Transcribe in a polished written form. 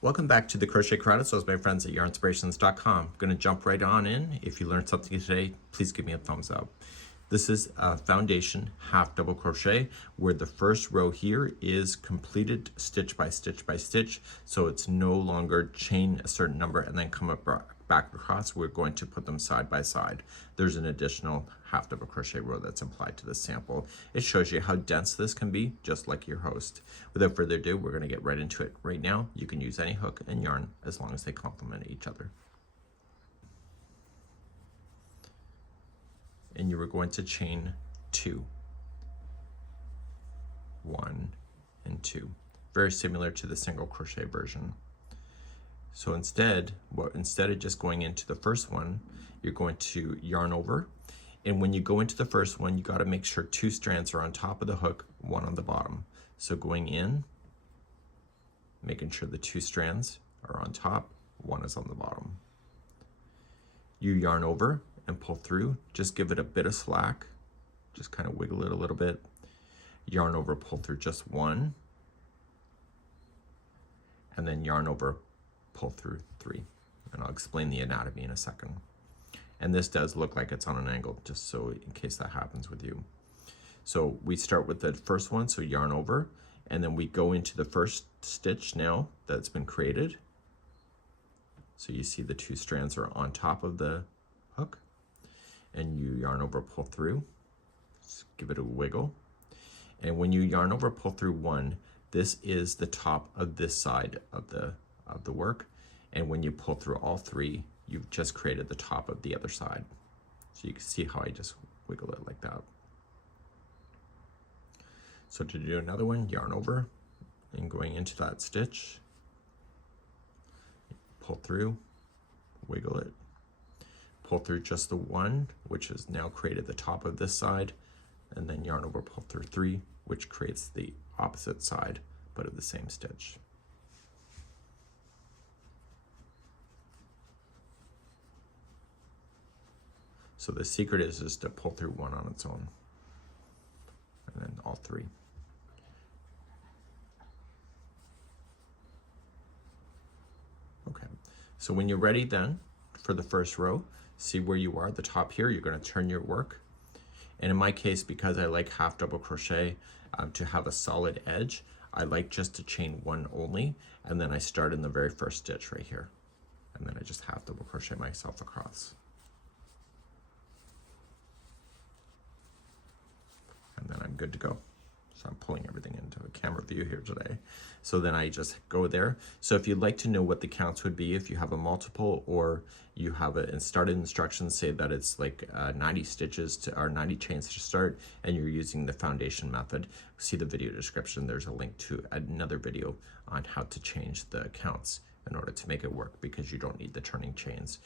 Welcome back to the Crochet Chronicles, my friends at yarnspirations.com. I'm going to jump right on in. If you learned something today, please give me a thumbs up. This is a foundation half double crochet where the first row here is completed stitch by stitch by stitch. So it's no longer chain a certain number and then come up back across. We're going to put them side by side. There's an additional half double crochet row that's applied to this sample. It shows you how dense this can be, just like your host. Without further ado, we're going to get right into it. Right now, you can use any hook and yarn as long as they complement each other. And you are going to chain 2, 1 and 2, very similar to the single crochet version. So instead of just going into the first one, you're going to yarn over, and when you go into the first one, you got to make sure 2 strands are on top of the hook, 1 on the bottom. So going in, making sure the 2 strands are on top, 1 is on the bottom. You yarn over and pull through, just give it a bit of slack, just kind of wiggle it a little bit. Yarn over, pull through just 1, and then yarn over, pull through 3. And I'll explain the anatomy in a second. And this does look like it's on an angle, just so in case that happens with you. So we start with the first one, so yarn over, and then we go into the first stitch now that's been created. So you see the 2 strands are on top of the hook, and you yarn over, pull through, just give it a wiggle. And when you yarn over, pull through 1, this is the top of this side of the work. And when you pull through all 3, you've just created the top of the other side. So you can see how I just wiggle it like that. So to do another one, yarn over and going into that stitch, pull through, wiggle it, pull through just the 1, which has now created the top of this side, and then yarn over, pull through 3, which creates the opposite side, but of the same stitch. So the secret is just to pull through 1 on its own, and then all 3. Okay, so when you're ready then for the first row, see where you are at the top here, you're going to turn your work. And in my case, because I like half double crochet to have a solid edge, I like just to chain 1 only, and then I start in the very first stitch right here, and then I just half double crochet myself across. And then I'm good to go. So I'm pulling everything into a camera view here today. So then I just go there. So if you'd like to know what the counts would be, if you have a multiple or you have a started instructions, say that it's like 90 stitches to, or 90 chains to start, and you're using the foundation method, see the video description. There's a link to another video on how to change the counts in order to make it work, because you don't need the turning chains